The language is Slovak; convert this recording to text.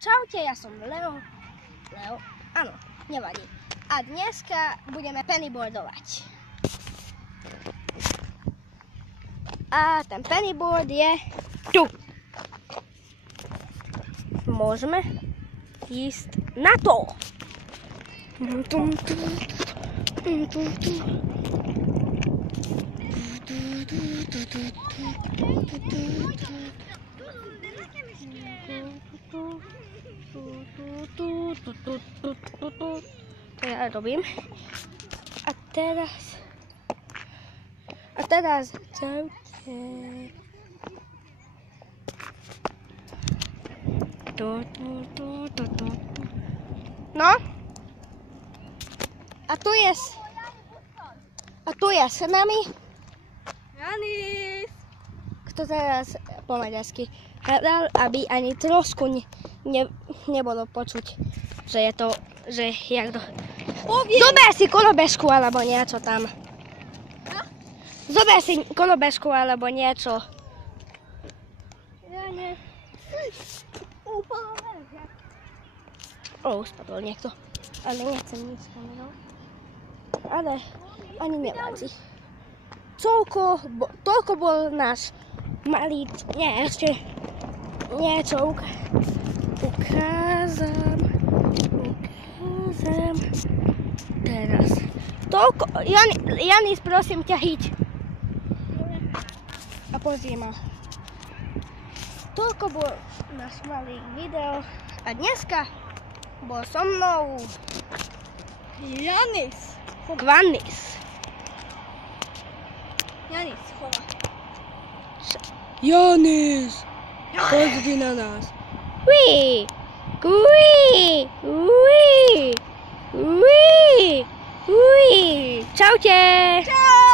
Čaute, ja som Leo. Áno, nevadí. A dneska budeme pennyboardovať. A ten pennyboard je tu. Môžeme ísť na to. To ja robím. A teraz no. A tu je s nami Janis, kto teraz po maďarsky hľadal, aby ani trosku nebolo počuť, že je to, že jak to... Zober si kolobežku alebo niečo tam. Zober si kolobežku alebo niečo. Ja nie. Spadol niekto. Ale nechcem nič s kamerou. Ale ani nevadí. Toľko bol náš malý... Nie, ešte niečo ukázam. Teraz. Toľko... Janis, prosím ťa, hyď. A pozri ma. Toľko bol náš malý video. A dneska bol so mnou Janis. Kvanis. Janis, chova. Janis! Pozri na nás. Uí! Uí! Uí! Uí! Uí! Čaute! Čau!